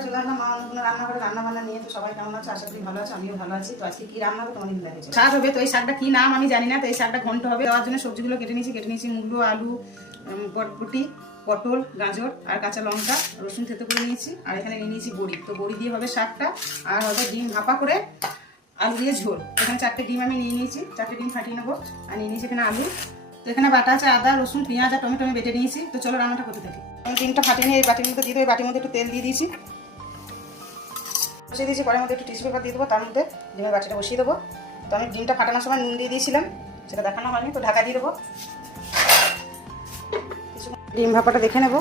রান্নাঘরে চলে আসলাম। মা অন্নপূর্ণা রান্নাঘরে রান্না বান্না নিয়ে। তো সবাই কেমন আছে? আশা করি ভালো আছে, আমিও ভালো আছি। তো আজকে কি রান্না হবে তোমাদের দেখেছি। শাক হবে, তো এই শাকটা কি নাম আমি জানি না। তো এই শাকটা ঘন্ট হবে। দেওয়ার জন্য সবজিগুলো কেটে নিয়েছি মূলো, আলু, বরবটি, পটল, গাজর আর কাঁচা লঙ্কা, রসুন থেতো করে নিয়েছি। আর এখানে নিয়ে নিয়েছি বড়ি। তো বড়ি দিয়ে হবে শাকটা। আর হবে ডিম ভাপা করে আলু দিয়ে ঝোল। এখানে 4টে ডিম আমি নিয়ে নিয়েছি, 4টে ডিম ফাটিয়ে নেবো। আর নিয়ে নিয়েছি এখানে আলু। তো এখানে বাটা আছে আদা, রসুন, পেঁয়াজ আর টমেটো আমি বেটে নিয়েছি। তো চলো রান্নাটা করতে থাকি। আমি ডিমটা ফাটিয়ে নিয়ে এই বাটির মধ্যে দিয়ে দেবো। বাটির মধ্যে একটু তেল দিয়ে দিয়েছি, বসিয়ে দিয়েছি। কড়াইয়ের মধ্যে একটু টিস্যু পেপার দিয়ে দেবো, তার মধ্যে ডিমের বাটিটা বসিয়ে দেবো। তো আমি ডিমটা ফাটানোর সময় নুন দিয়ে দিয়েছিলাম, সেটা দেখানো হয়নি। তো ঢাকা দিয়ে দেবো। ডিম ভাপাটা দেখে নেব।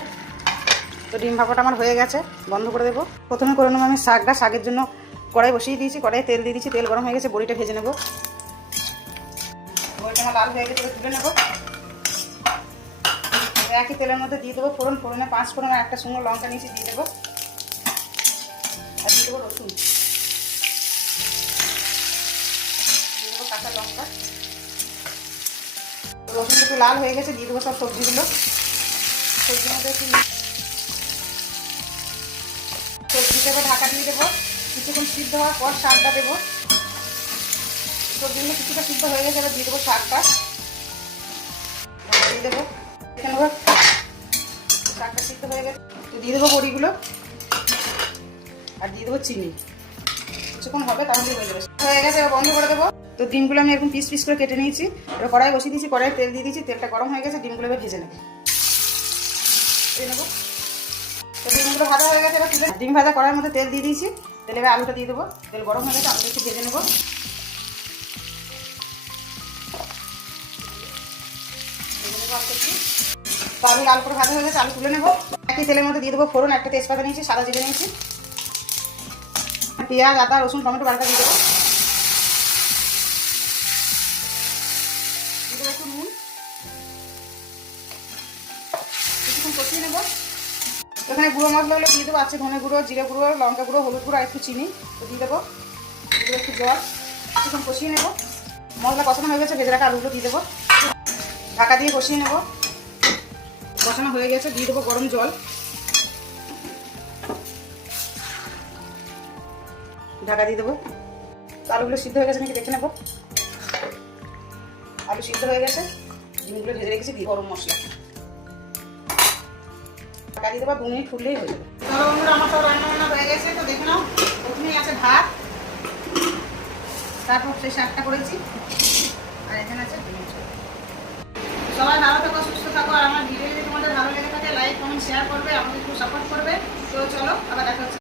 তো ডিম ভাপাটা আমার হয়ে গেছে, বন্ধ করে দেবো। প্রথমে করে নেবো আমি শাকের জন্য কড়াই বসিয়ে দিয়েছি। কড়াইয়ে তেল দিয়ে দিয়েছি, তেল গরম হয়ে গেছে। বড়িটা ভেজে নেবো। বড়িটা আমার লাল হয়ে গেছে, তুলে নেবো। একই তেলের মধ্যে দিয়ে দেবো ফোড়নে 5 ফোড়ন আর একটা শুকনো লঙ্কা নিয়েছি, দিয়ে দেবো। আর দিয়ে দেবো রসুন, দিয়ে দেবো কাঁচা লঙ্কা। রসুন একটু লাল হয়ে গেছে, দিয়ে দেবো সব সবজিগুলো। সবজির মধ্যে একটু সবজি দেবো, ঢাকা দিয়ে দেবো। কিছুক্ষণ সিদ্ধ হওয়ার পর শাকটা দেবো। সবজিগুলো কিছুটা সিদ্ধ হয়ে গেছে, এবার দিয়ে দেবো শাকটা, দিয়ে দেবো। দেখে নেবো শাকটা সিদ্ধ হয়ে গেছে। তো দিয়ে দেবো বড়িগুলো আর দিয়ে দেবো চিনি। কিছুক্ষণ হবে, তাহলেই হয়ে যাবে। হয়ে গেছে, এবার বন্ধ করে দেবো। তো ডিমগুলো আমি এখন পিস পিস করে কেটে নিয়েছি। এবার কড়াই বসিয়ে দিয়েছি, কড়াই তেল দিয়ে দিয়েছি। তেলটা গরম হয়ে গেছে, ডিমগুলো এবার ভেজে নেবো। তো ডিমগুলো ভাজা হয়ে গেছে, এবার ডিম ভাজা কড়াইয়ের মধ্যে তেল দিয়ে দিয়েছি। তেলে এবার আলুটা দিয়ে দেবো। তেল গরম হয়ে গেছে, আলুটা একটু ভেজে নেবো। তো আলু লাল করে ভাজা হয়ে গেছে, আলু তুলে নেবো। একই তেলের মধ্যে দিয়ে দেবো ফোড়ন, একটা তেজপাতা নিয়েছি, সাদা জিরে নিয়েছি, পেঁয়াজ, আদা, রসুন, টমেটো বাটা দিয়ে দেবো। দিয়ে দেবো একটু নুন, কিছুক্ষণ কষিয়ে নেবো। এখানে গুঁড়ো মশলাগুলো দিয়ে দেবো। আছে ধনে গুঁড়ো, জিরে গুঁড়ো, লঙ্কা গুঁড়ো, হলুদ গুঁড়ো আর একটু চিনি। তো দিয়ে দেবো। দিয়ে দেবো একটু জল, কিছুক্ষণ কষিয়ে নেবো। মশলা কষানো হয়ে গেছে, ভেজে রাখা আলুগুলো দিয়ে দেবো। ঢাকা দিয়ে কষিয়ে নেবো। কষানো হয়ে গেছে, দিয়ে দেবো গরম জল। ঢাকা দিয়ে দেবো। তো আলুগুলো সিদ্ধ হয়ে গেছে নাকি দেখে নেবো। আলু সিদ্ধ হয়ে গেছে, ডিমগুলো ভেজে রেখেছি, দিয়ে গরম মশলা ঢাকা দিয়ে দেবো। 2 মিনিট ফুললেই হয়ে যাবে। ধরো বন্ধুরা, আমার সব রান্না হয়ে গেছে। তো দেখে নাও, প্রথমেই আছে ভাত, তারপর সেই শাকটা করেছি, আর এখানে আছে ডিম। সবাই ভালো থাকো, সুস্থ থাকো। আর আমার ভিডিও যদি তোমাদের ভালো লেগে থাকে, লাইক, কমেন্ট, শেয়ার করবে, আমাকে একটু সাপোর্ট করবে। তো চলো, আবার দেখা হচ্ছে।